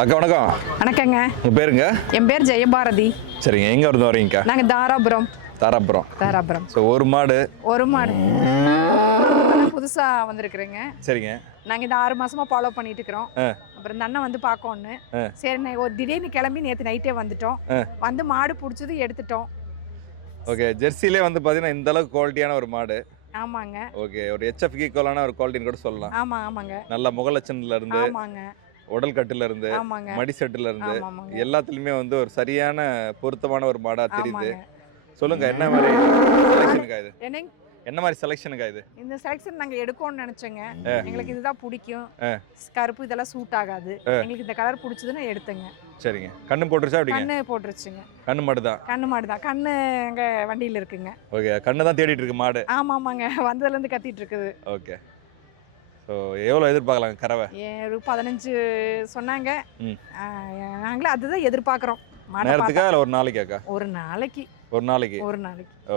அக்கா வணக்கம். வணக்கங்க. உங்கள் பேருங்க? என் பேர் ஜெயபாரதி. சரிங்க, எங்கே இருந்து வரீங்கக்கா? நாங்கள் தாராபுரம். தாராபுரம். ஸோ ஒரு மாடு புதுசாக வந்திருக்குறேங்க. சரிங்க. நாங்கள் இந்த 6 மாசமா ஃபாலோ பண்ணிட்டு இருக்கிறோம். அப்புறம் இந்த அண்ணன் வந்து பார்க்கணுன்னு சரி ஒரு திடீர்னு கிளம்பி நேற்று நைட்டே வந்துட்டோம். வந்து மாடு பிடிச்சது எடுத்துட்டோம். ஓகே, ஜெர்சிலே வந்து பார்த்தீங்கன்னா இந்த அளவுக்கு குவாலிட்டியான ஒரு மாடு. ஆமாங்க. ஓகே, ஒரு HF ஈக்குவலான ஒரு குவாலிட்டின்னு கூட சொல்லலாம். ஆமாங்க. நல்ல முகலட்சணத்துல இருந்து, ஆமாங்க, உடல் கட்டுல இருந்து, மடி செட்டுல இருந்து எல்லாத்துலயுமே வந்து ஒரு சரியான பொருத்தமான ஒரு மாடா தெரியுது. சொல்லுங்க, என்ன மாதிரி செலக்ஷனுக்கா இது? என்ன மாதிரி செலக்ஷனுக்கா இது? இந்த செலக்ஷன் நாங்க எடுக்கணும்னு நினைச்சோங்க. எங்களுக்கு இதுதான் பிடிக்கும். கருப்பு இதெல்லாம் சூட் ஆகாது. எங்களுக்கு இந்த கலர் பிடிச்சதுன்னு எடுத்தேங்க. சரிங்க. கண்ணு போட்டுருச்சா? அப்படிங்க, கண்ணு போட்டுருச்சுங்க. கண்ணு மாடுதான். கண்ணு எங்க வண்டியில இருக்குங்க. ஓகே, கண்ணு தான் தேடிட்டு இருக்கு மாடு. ஆமாங்க, வந்ததுல இருந்து கத்திட்டு இருக்குது. ஓகே, ஸோ எவ்வளோ எதிர்பார்க்கலாம் கறவை? ஒரு 15 சொன்னாங்க. நாங்களும் அதுதான் எதிர்பார்க்குறோம். நேரத்துக்கா இல்லை ஒரு நாளைக்காக்கா? ஒரு நாளைக்கு. ஒரு நாளைக்கு. ஒரு நாளைக்கு. ஓ,